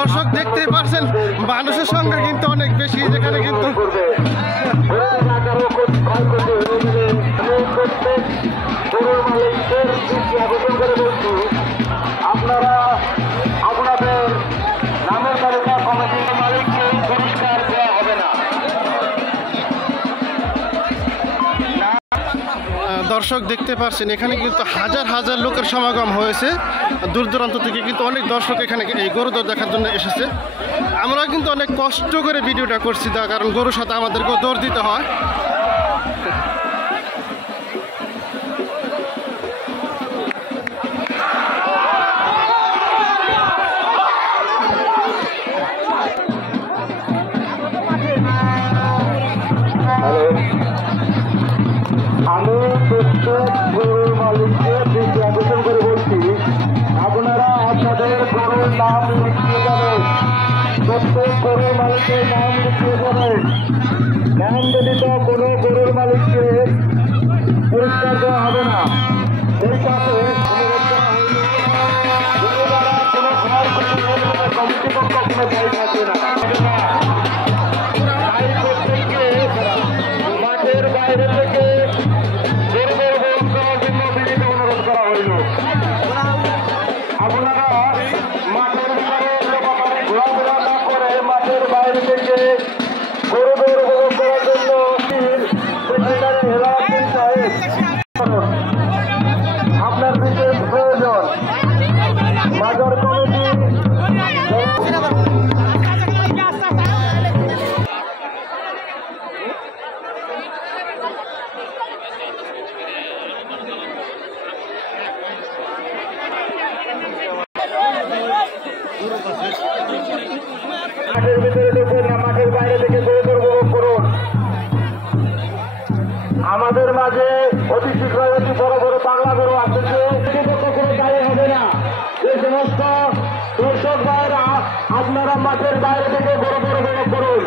দর্শক দেখতে পাচ্ছেন মানুষের সংখ্যা কিন্তু অনেক বেশি, যেখানে কিন্তু আপনারা আপনাদের নামের তালিকা কমিটির মালিককে পুরস্কার দেওয়া হবে না। দর্শক দেখতে পাচ্ছেন এখানে কিন্তু হাজার হাজার লোকের সমাগম হয়েছে, দূর দূরান্ত থেকে কিন্তু অনেক দর্শক এখানে এই গরু দৌড় দেখার জন্য এসেছে। আমরা কিন্তু অনেক কষ্ট করে ভিডিওটা করছি, তার কারণ গরুর সাথে আমাদেরকেও দৌড় দিতে হয়। আমি প্রত্যেক গরুর মালিককে দৃষ্টি আকর্ষণ করে বলছি, আপনারা আপনাদের গরুর নাম লিখিয়ে যাবেন। প্রত্যেক গরুর মালিকের নাম লিখিয়ে যাবেন। নাম ব্যতীত কোনো গরুর মালিককে পুরস্কার দেওয়া হবে না। এই কাছে অনুরোধ করা হইল, গরু দ্বারা কোনো ঘর কমিটি পক্ষ কোনো দায়ী থাকবে না। তাই প্রত্যেককে মাঠের বাইরে থেকে অনুরোধ করা হইল, আপনারা মাঠের ভিতরে ঘোরাফেরা না করে মাঠের বাইরে থেকে গরুদের উপভোগ করার জন্য আপনার বিশেষ প্রয়োজন। মাজার কমিটি মাঠের ভিতরে ঢুকুন না, মাঠের বাইরে থেকে গরুদের উপভোগ করুন। আমাদের মাঝে অতি শীঘ্রই অতি বড় বড় বাংলা গরু আসছে, কোনো দায়ী হবে না। যে সমস্ত দর্শক ভাইরা আপনারা মাঠের বাইরে থেকে বড় বড় করুন।